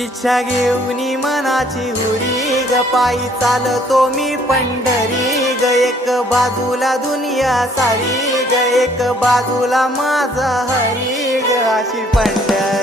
इच्छा घेऊनी मनाची हुरी ग पायी चालतो मी पंढरी ग एक बाजूला दुनिया सारी ग एक बाजूला माझा हरी ग अशी पंढरी